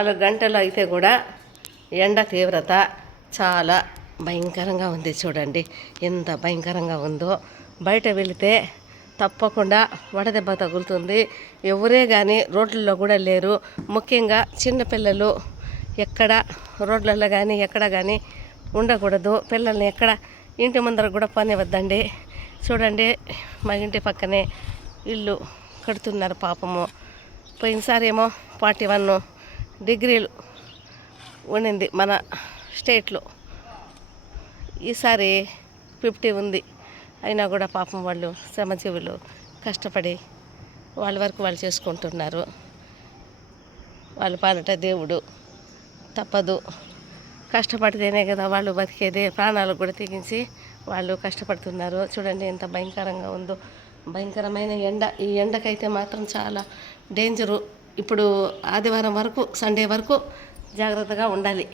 4 గంటలు అయితే కూడా ఎండ తీవ్రత చాలా భయంకరంగా ఉంది. చూడండి ఎంత భయంకరంగా ఉందో. బయట వెళితే తప్పకుండా వడదెబ్బ తగులుతుంది. ఎవరే కానీ రోడ్లలో కూడా లేరు. ముఖ్యంగా చిన్నపిల్లలు ఎక్కడ రోడ్లలో కానీ ఎక్కడ కానీ ఉండకూడదు. పిల్లల్ని ఎక్కడ ఇంటి ముందర కూడా పోనివద్దండి. చూడండి మా ఇంటి పక్కనే ఇల్లు కడుతున్నారు పాపము. పోయినసారి ఏమో 41 డిగ్రీలు ఉండింది మన స్టేట్లో. ఈసారి 50 ఉంది. అయినా కూడా పాపం వాళ్ళు శ్రమజీవులు కష్టపడి వాళ్ళ వరకు వాళ్ళు చేసుకుంటున్నారు. వాళ్ళ పాలట దేవుడు. తప్పదు, కష్టపడితేనే కదా వాళ్ళు బతికేది. ప్రాణాలు కూడా తెగించి వాళ్ళు కష్టపడుతున్నారు. చూడండి ఎంత భయంకరంగా ఉందో. భయంకరమైన ఎండ. ఈ ఎండకైతే మాత్రం చాలా డేంజరు. ఇప్పుడు ఆదివారం వరకు, సండే వరకు జాగ్రత్తగా ఉండాలి.